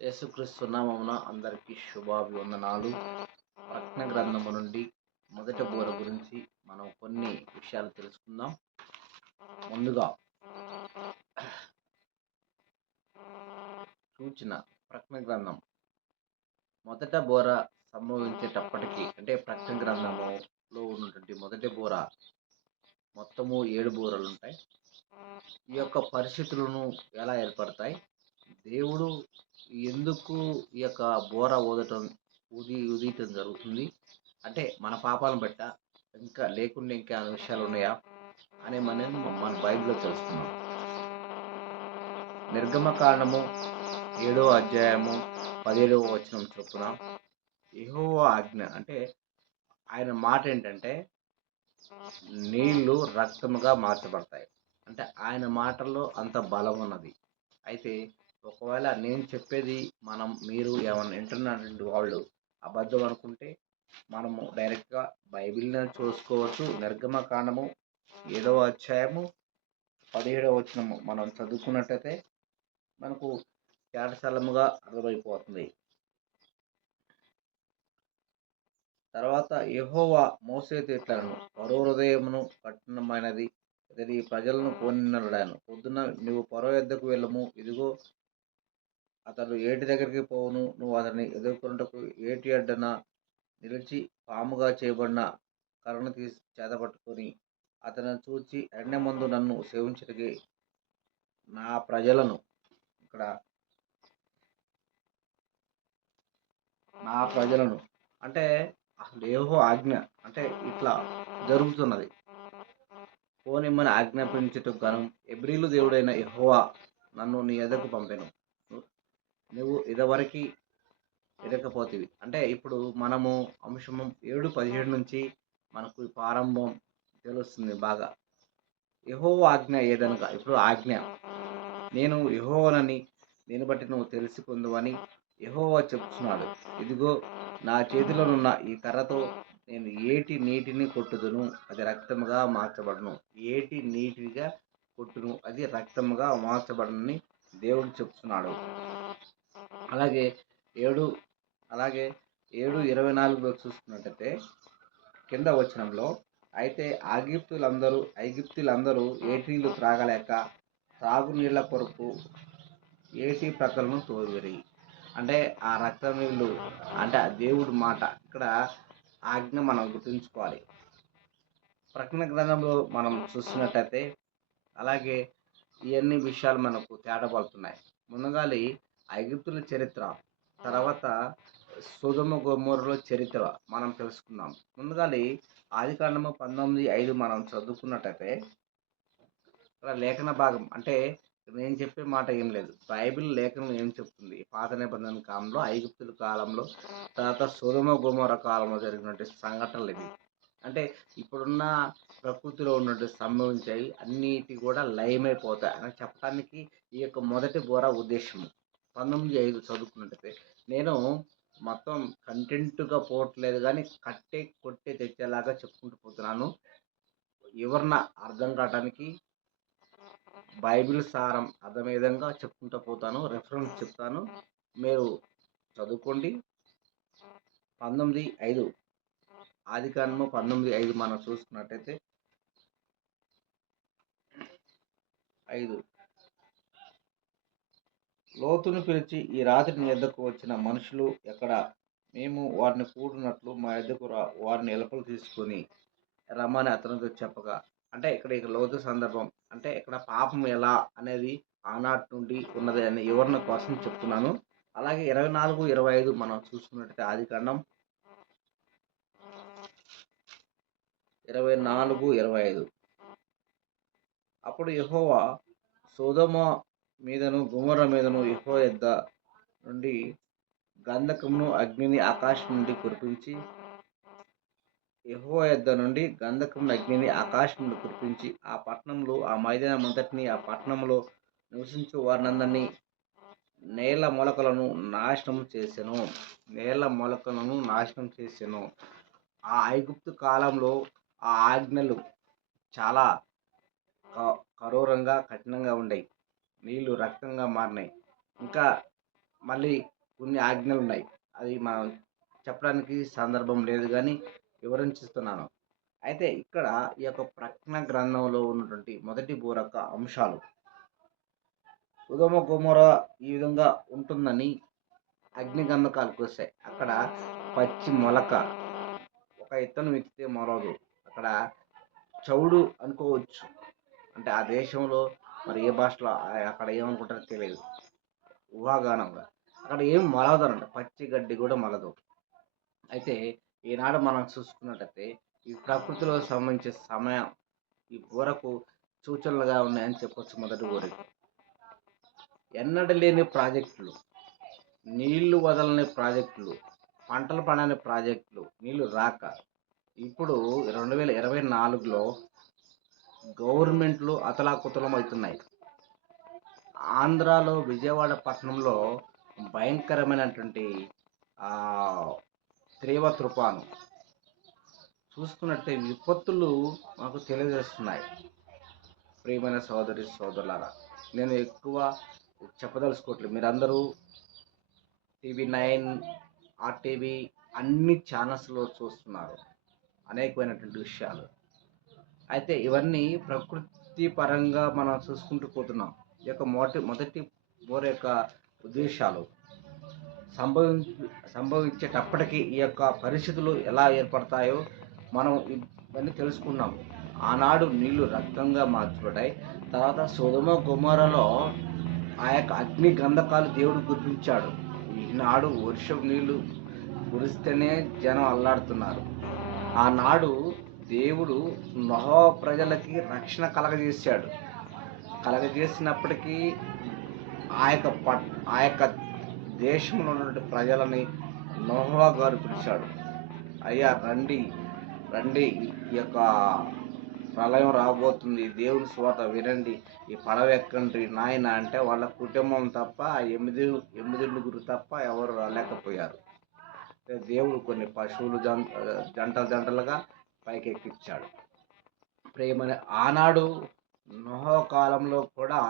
యేసుక్రీస్తు నామమున అందరికీ శుభాభివందనాలు. ప్రకటన గ్రంథము నుండి మొదటి బోర గురించి మనం కొన్ని విషయాలు తెలుసుకుందాం. ముందుగా సూచన. ప్రకటన గ్రంథం మొదట బోర సంభవించేటప్పటికి, అంటే ప్రకటన గ్రంథములో ఉన్నటువంటి మొదటి బోర మొత్తము 7 బోరలు ఉంటాయి. ఈ యొక్క పరిస్థితులను ఎలా ఏర్పడతాయి, దేవుడు ఎందుకు ఈ యొక్క బోర ఊదటం జరుగుతుంది, అంటే మన పాపాలను బట్ట, ఇంకా లేకుండా ఇంకా ఏమైనా విషయాలు ఉన్నాయా అనే మన బైబిల్లో తెలుసుకున్నాం. నిర్గమకాండము 7వ అధ్యాయము 17వ వచనం చొప్పున యెహోవా ఆజ్ఞ, అంటే ఆయన మాట ఏంటంటే నీళ్లు రక్తముగా మార్చబడతాయి. అంటే ఆయన మాటల్లో అంత బలం ఉన్నది. అయితే ఒకవేళ నేను చెప్పేది మీరు ఏమన్నా వింటున్నటువంటి వాళ్ళు అబద్ధం అనుకుంటే మనము డైరెక్ట్గా బైబిల్ని చూసుకోవచ్చు. నిర్గమకాండము 7వ అధ్యాయము 17వ వచనము మనం చదువుకున్నట్టయితే మనకు తేటసలముగా అర్థమైపోతుంది. తర్వాత యెహోవా మోషేతో ఇట్లనెను, ఫరో హృదయమును కఠినమైనది, ఇతడు ఈ ప్రజలను పోనినడను. పొద్దున నువ్వు ఫరో యొద్దకు వెళ్ళము, ఇదిగో అతడు ఏటి దగ్గరికి పోవును, నువ్వు అతన్ని ఎదుర్కొనుటకు ఏటి అడ్డన నిలిచి పాముగా చేయబడిన కర్రను తీసి చేతపట్టుకొని అతను చూచి ఎండమందు నన్ను సేవించటికి నా ప్రజలను, ఇక్కడ నా ప్రజలను అంటే యెహోవా ఆజ్ఞ, అంటే ఇట్లా జరుగుతున్నది. పోనిమ్మని ఆజ్ఞాపించుటకు గాను హెబ్రీలు దేవుడైన యెహోవా నన్ను నీ ఎద్దకు పంపెను, నువ్వు ఇదివరకు ఎరగకపోతివి. అంటే ఇప్పుడు మనము అంశము 7:17 నుంచి మనకు ప్రారంభం తెలుస్తుంది బాగా. యెహోవా ఆజ్ఞ ఏదనగా, ఇప్పుడు ఆజ్ఞ, నేను యెహోవానని నేను బట్టి నువ్వు తెలుసుకుందువని యెహోవా చెప్తున్నాడు. ఇదిగో నా చేతిలోనున్న ఈ కర్రతో నేను ఏటి నీటిని కొట్టుదును, అది రక్తముగా మార్చబడును. ఏటి నీటిగా కొట్టును, అది రక్తముగా మార్చబడునని దేవుడు చెప్తున్నాడు. అలాగే 7:24 చూసుకున్నట్టయితే కింద వచనంలో, అయితే ఐగుప్తులందరూ ఏటి నీళ్లు త్రాగలేక త్రాగునీళ్ల కొరకు ఏటి ప్రక్కలను తోవిరి. అంటే ఆ రక్తం నీళ్ళు అంటే ఆ దేవుడి మాట, ఇక్కడ ఆజ్ఞ మనం గుర్తుంచుకోవాలి. ప్రకటన గ్రంథంలో మనం చూస్తున్నట్టయితే అలాగే ఇవన్నీ విషయాలు మనకు తేటపడుతున్నాయి. ముందుగాలి ఐగుప్తుల చరిత్ర, తర్వాత సొదొమ గొమొర్రా చరిత్ర మనం తెలుసుకుందాం. ముందుగాలి ఆదికాండము 19:5 మనం చదువుకున్నట్టయితే ఇక్కడ లేఖన భాగం, అంటే నేను చెప్పే మాట ఏం లేదు, బైబిల్ లేఖనం ఏం చెప్తుంది, పాత నిబంధన కాలంలో ఐగుప్తుల కాలంలో, తర్వాత సొదొమ గొమొర్రా కాలంలో జరిగినటువంటి సంఘటనలు ఇవి. అంటే ఇప్పుడున్న ప్రకృతిలో ఉన్నట్టు సంభవించాయి అన్నిటి కూడా లయమైపోతాయి అని చెప్పడానికి ఈ యొక్క మొదటి బోర ఉద్దేశము. 19:5 చదువుకున్నట్టయితే, నేను మొత్తం కంటెంట్గా పోవట్లేదు కానీ కొట్టే తెచ్చేలాగా చెప్పుకుంటూ పోతున్నాను. ఎవరన్నా అర్థం కావడానికి బైబిల్ సారం అర్థమయ్యే విధంగా చెప్పుకుంటూ పోతాను, రెఫరెన్స్ చెప్తాను, మీరు చదువుకోండి. 19:5 ఆదికాండము 19:5 మనం చూసుకున్నట్టయితే 5, లోతును పిలిచి, ఈ రాత్రి నీ యొద్దకు వచ్చిన మనుషులు ఎక్కడ, మేము వారిని కూడినట్లు మా యొద్దకు వారిని ఎలుపలు తీసుకొని రమ్మని అతనితో చెప్పగా. అంటే ఇక్కడ లోతు సందర్భం, అంటే ఇక్కడ పాపం ఎలా అనేది ఆనాటి నుండి ఉన్నది అని వివరణ కోసం చెప్తున్నాను. అలాగే 24:25 మనం చూసుకున్నట్టయితే ఆదికాండం 24:25, అప్పుడు యెహోవా సొదొమ మీదను గొమొర్రా మీదను యెహోవా యొద్ద నుండి గంధకమును అగ్నిని ఆకాశం నుండి కురిపించి ఆ పట్టణంలో ఆ మైదానం అంతటిని, ఆ పట్టణంలో నివసించు వారినందరినీ నేల మొలకలను నాశనం చేసెను. ఆ ఐగుప్తు కాలంలో ఆ ఆజ్ఞలు చాలా కఠినంగా ఉండేవి. నీళ్లు రక్తంగా మారినాయి. ఇంకా మళ్ళీ కొన్ని ఆజ్ఞలు ఉన్నాయి. అది మనం చెప్పడానికి సందర్భం లేదు కానీ వివరించిస్తున్నాను. అయితే ఇక్కడ ఈ యొక్క ప్రకటన గ్రంథంలో ఉన్నటువంటి మొదటి బూరక అంశాలు సొదొమ గొమొర ఈ విధంగా ఉంటుందని అగ్నిగంధకాలకు వస్తాయి. అక్కడ పచ్చి మొలక ఒక ఇత్తనం ఎత్తితే మొలదు. అక్కడ చౌడు అనుకోవచ్చు. అంటే ఆ దేశంలో మరి ఏ భాషలో అక్కడ ఏమనుకుంటారో తెలియదు. ఊహాగానంగా అక్కడ ఏం మొలవదనంట, పచ్చి గడ్డి కూడా మొలదు. అయితే ఈనాడు మనం చూసుకున్నట్టయితే ఈ ప్రకృతిలో సంబంధించే సమయం ఈ బూరకు సూచనలుగా ఉన్నాయని చెప్పొచ్చు. మొదటి ఊరికి ఎన్నడ లేని ప్రాజెక్టులు, నీళ్లు వదలని ప్రాజెక్టులు, పంటలు పండని ప్రాజెక్టులు, నీళ్లు రాక ఇప్పుడు 2024లో గవర్నమెంట్లు అతలాకుతలం అవుతున్నాయి. ఆంధ్రాలో విజయవాడ పట్టణంలో భయంకరమైనటువంటి ఆ, తీవ్ర తుఫాను చూసుకున్నట్టే విపత్తులు మాకు తెలియజేస్తున్నాయి. ప్రియమైన సోదరి సోదరులారా, నేను ఎక్కువ చెప్పదలుచుకోవట్లేదు. మీరందరూ TV9, RTV అన్ని ఛానల్స్లో చూస్తున్నారు అనేకమైనటువంటి విషయాలు. అయితే ఇవన్నీ ప్రకృతి పరంగా మనం చూసుకుంటూ పోతున్నాం. ఈ యొక్క మొదటి బోర్ యొక్క ఉద్దేశాలు సంభవించేటప్పటికీ ఈ యొక్క పరిస్థితులు ఎలా ఏర్పడతాయో మనం ఇవన్నీ తెలుసుకున్నాం. ఆనాడు నీళ్లు రక్తంగా మార్చబడ్డాయి. తర్వాత సొదొమ గొమొరలో ఆ యొక్క అగ్ని గంధకాలు దేవుడు గుర్తించాడు. ఈనాడు వర్షపు నీళ్లు కురిస్తేనే జనం అల్లాడుతున్నారు. ఆనాడు దేవుడు నోహ ప్రజలకి రక్షణ కలగజేసినప్పటికీ ఆ యొక్క దేశంలో ఉన్నటువంటి ప్రజలని నోహ గారు పిలిచాడు. అయ్యా రండి రండి, ఈ యొక్క ప్రళయం రాబోతుంది, దేవుని స్వాత వినండి, ఈ పడవ ఎక్కండి నాయన అంటే వాళ్ళ కుటుంబం తప్ప ఎనిమిదిగురు తప్ప ఎవరు రాలేకపోయారు. దేవుడు కొన్ని పశువులు జంటలుగా పైకెక్కించాడు. ప్రేమని ఆనాడు నోహ కాలంలో కూడా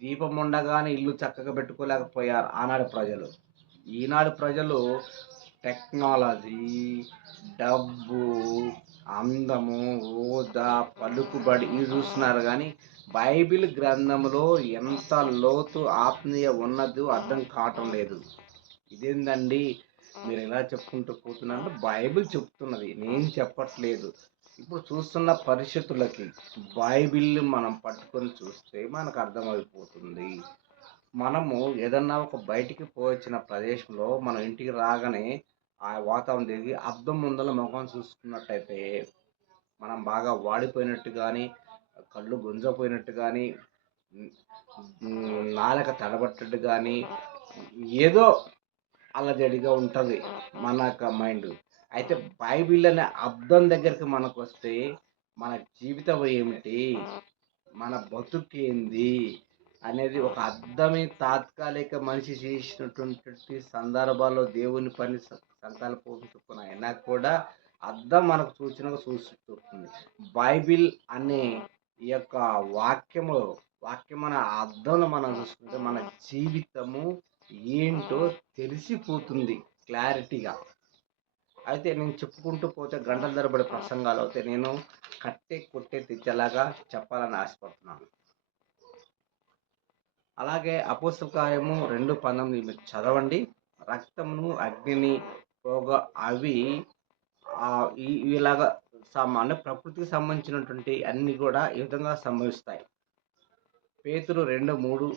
దీపం ఉండగానే ఇల్లు చక్కగా పెట్టుకోలేకపోయారు ఆనాడు ప్రజలు. ఈనాడు ప్రజలు టెక్నాలజీ, డబ్బు, అందము, హోదా, పలుకుబడి ఇవి చూస్తున్నారు కానీ బైబిల్ గ్రంథంలో ఎంత లోతు ఆత్మీయ ఉన్నదో అర్థం కావటం లేదు. ఇదేందండి మీరు ఎలా చెప్పుకుంటూ పోతున్నారు? బైబిల్ చెప్తున్నది, నేను చెప్పట్లేదు. ఇప్పుడు చూస్తున్న పరిస్థితులకి బైబిల్ మనం పట్టుకొని చూస్తే మనకు అర్థమైపోతుంది. మనము ఏదన్నా ఒక బయటికి పోవచ్చిన ప్రదేశంలో మనం ఇంటికి రాగానే ఆ వాతావరణం తిరిగి అద్దం ముందల ముఖం చూసుకున్నట్టయితే మనం బాగా వాడిపోయినట్టు కానీ, కళ్ళు గుంజపోయినట్టు కానీ, నాలుక తడబట్టట్టు కానీ ఏదో అల్లజడిగా ఉంటుంది మన యొక్క మైండ్. అయితే బైబిల్ అనే అర్థం దగ్గరికి మనకు వస్తే మన జీవితం ఏమిటి, మన బతుకేంది అనేది ఒక అర్థమే తాత్కాలిక మనిషి చేసినటువంటి సందర్భాల్లో దేవుని పని సంకల్పం చొప్పున అయినా కూడా అర్థం మనకు సూచనగా చూస్తుంది. బైబిల్ అనే ఈ యొక్క వాక్యం అనే అర్థంలో మనం చూసుకుంటే మన జీవితము ఏంటో తెలిసిపోతుంది క్లారిటీగా. అయితే నేను చెప్పుకుంటూ పోతే గంటల తరబడి ప్రసంగాలు అవుతాయి. నేను కొట్టే తెచ్చేలాగా చెప్పాలని ఆశపడుతున్నాను. అలాగే అపోస్తల కార్యము 2:19 మీరు చదవండి. రక్తమును, అగ్నిని, పొగ అవి ఇలాగా అంటే ప్రకృతికి సంబంధించినటువంటి అన్ని కూడా ఈ విధంగా సంభవిస్తాయి. పేతురు 2:3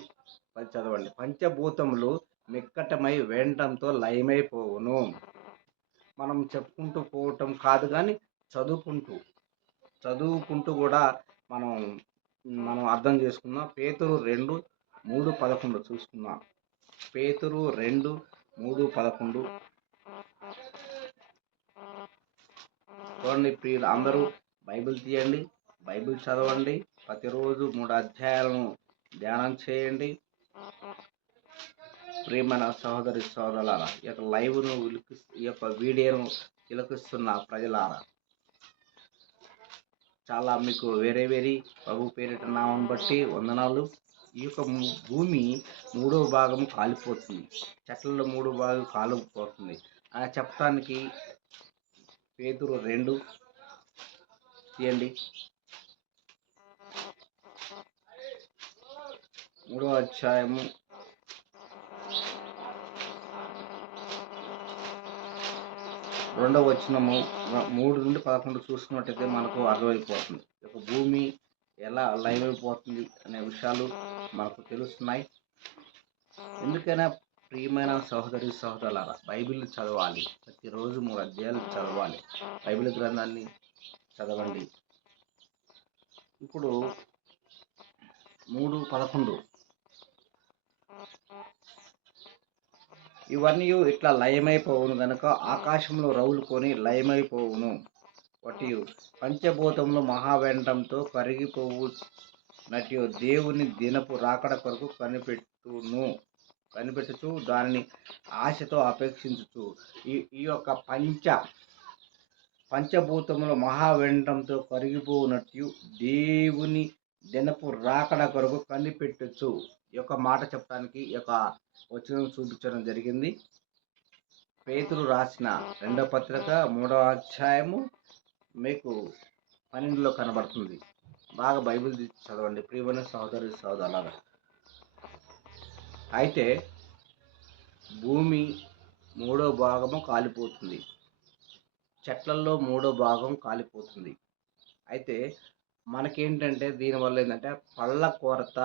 చదవండి. పంచభూతములు మిక్కటమై వేండంతో లయమైపోవును. మనం చెప్పుకుంటూ పోవటం కాదు కానీ చదువుకుంటూ కూడా మనం అర్థం చేసుకుందాం. పేతురు 2:3-11 చూసుకుందాం. పేతురు 2:3-11 చూడండి. ప్రియులు అందరూ బైబిల్ తీయండి, బైబిల్ చదవండి. ప్రతిరోజు 3 అధ్యాయాలను ధ్యానం చేయండి. ప్రియమైన సహోదరి సోదరులారా, ఈ యొక్క లైవ్ను ఈ యొక్క వీడియోను తిలకిస్తున్న ప్రజలారా, చాలా మీకు వేరే ప్రభు పేరిట నామం బట్టి వందనాలు. ఈ యొక్క భూమి మూడో భాగం కాలిపోతుంది, చెట్లలో మూడో భాగం కాలిపోతుంది అని చెప్పడానికి పేతురు 2 తీయండి, 3వ అధ్యాయము 2వ వచనము 3 నుండి 11 చూసుకున్నట్టయితే మనకు అర్థమైపోతుంది. ఒక భూమి ఎలా లయమైపోతుంది అనే విషయాలు మనకు తెలుస్తున్నాయి. ఎందుకైనా ప్రియమైన సహోదరి సహోదరులారా, బైబిల్ చదవాలి. ప్రతిరోజు 3 అధ్యాయాలు చదవాలి. బైబిల్ గ్రంథాన్ని చదవండి. ఇప్పుడు 3:11 ఇవన్నీ ఇట్లా లయమైపోవును గనుక ఆకాశంలో రౌలుకొని లయమైపోవును. వాటి పంచభూతములు మహావెంటంతో కరిగిపోవు నటి దేవుని దినపు రాకడ కొరకు కనిపెట్టుచు దానిని ఆశతో అపేక్షించుచు ఈ యొక్క పంచభూతములు మహావెంటంతో కరిగిపోవునట్టు దేవుని దినపు రాకడ కొరకు కనిపెట్టుచు. ఈ యొక్క మాట చెప్పడానికి ఈ యొక్క వచనం చూపించడం జరిగింది. పేతురు రాసిన 2వ పత్రిక 3వ అధ్యాయము మీకు 12లో కనబడుతుంది. బాగా బైబిల్ చదవండి ప్రియమైన సహోదరి సహోదరులారా. అయితే భూమి 3వ భాగము కాలిపోతుంది, చెట్లల్లో 3వ భాగం కాలిపోతుంది. అయితే మనకేంటంటే దీనివల్ల ఏంటంటే పళ్ళ కొరత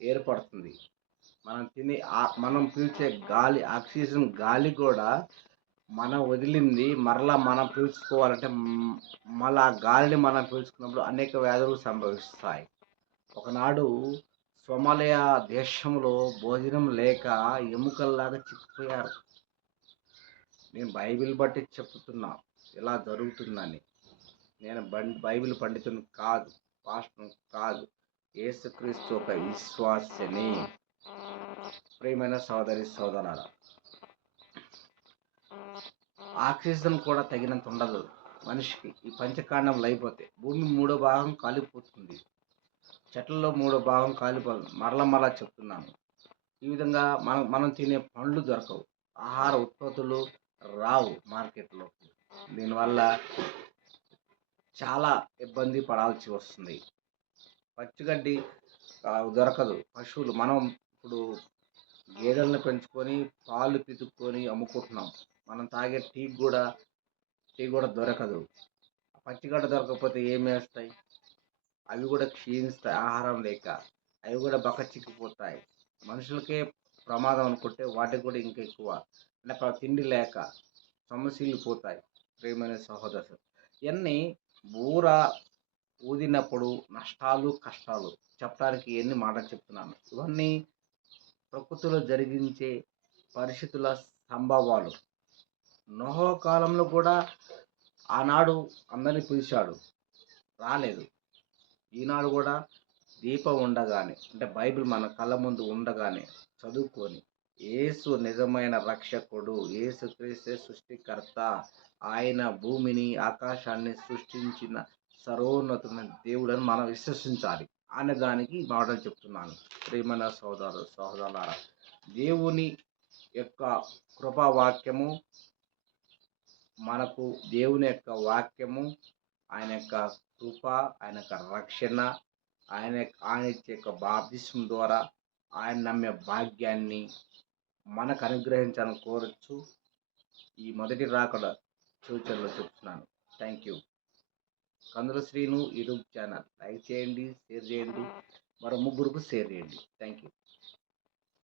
ఏర్పడుతుంది. మనం పీల్చే గాలి, ఆక్సిజన్ గాలి కూడా మనం వదిలింది మరలా మనం పీల్చుకోవాలంటే మళ్ళీ ఆ గాలిని మనం పీల్చుకున్నప్పుడు అనేక వ్యాధులు సంభవిస్తాయి. ఒకనాడు సోమాలియా దేశంలో భోజనం లేక ఎముకల్లాగా చిక్కిపోయారు. నేను బైబిల్ బట్టి చెప్తున్నా ఇలా జరుగుతుందని. నేను బైబిల్ పండితుని కాదు, పాస్టర్ కాదు, యేసుక్రీస్తు ఒక విశ్వాసిని. ప్రియమైన సోదరి సోదరులారా, ఆక్సిజన్ కూడా తగినంత ఉండదు మనిషికి. ఈ పంచకాండం అయిపోతే భూమి 3వ భాగం కాలిపోతుంది, చెట్లలో 3వ భాగం కాలిపోతుంది. మరలా చెప్తున్నాను, ఈ విధంగా మనం తినే పండ్లు దొరకవు, ఆహార ఉత్పత్తులు రావు మార్కెట్లోకి. దీనివల్ల చాలా ఇబ్బంది పడాల్సి వస్తుంది. పచ్చిగడ్డి దొరకదు. పశువులు మనం ఇప్పుడు గేదెలను పెంచుకొని పాలు పితుక్కొని అమ్ముకుంటున్నాం. మనం తాగే టీ కూడా దొరకదు. పచ్చిగడ్డ దొరకకపోతే ఏం వేస్తాయి? అవి కూడా క్షీణిస్తాయి ఆహారం లేక. అవి కూడా బక్కచిక్కిపోతాయి. మనుషులకే ప్రమాదం అనుకుంటే వాటికి కూడా ఇంకా ఎక్కువ. అంటే తిండి లేక సమస్యలు పోతాయి. ప్రియమైన సహోదరులు, ఇవన్నీ బూర ఊదినప్పుడు నష్టాలు కష్టాలు చెప్పడానికి ఎన్ని మాటలు చెప్తున్నాను. ఇవన్నీ ప్రకృతిలో జరిగించే పరిస్థితుల సంభవాలు. నోహ కాలంలో కూడా ఆనాడు అందరిని పిలిచాడు, రాలేదు. ఈనాడు కూడా దీపం ఉండగానే, అంటే బైబిల్ మన కళ్ళ ముందు ఉండగానే చదువుకొని యేసు నిజమైన రక్షకుడు, యేసుక్రీస్తే సృష్టికర్త, ఆయన భూమిని ఆకాశాన్ని సృష్టించిన సర్వోన్నతమైన దేవుడని మనం విశ్వసించాలి అనే దానికి మాటలు చెప్తున్నాను. ప్రియమైన సహోదరులారా, దేవుని యొక్క కృపావాక్యము మనకు, దేవుని యొక్క వాక్యము, ఆయన యొక్క కృప, ఆయన యొక్క రక్షణ, ఆయన ఇచ్చే యొక్క బాప్తిస్మం ద్వారా ఆయన నమ్మే భాగ్యాన్ని మనకు అనుగ్రహించాలని కోరచ్చు. ఈ మొదటి రాకడ సూచనలో చెప్తున్నాను. Thank you. Kandula Srinu YouTube channel like చేయండి, షేర్ చేయండి, మరో 3 షేర్ చేయండి. Thank you.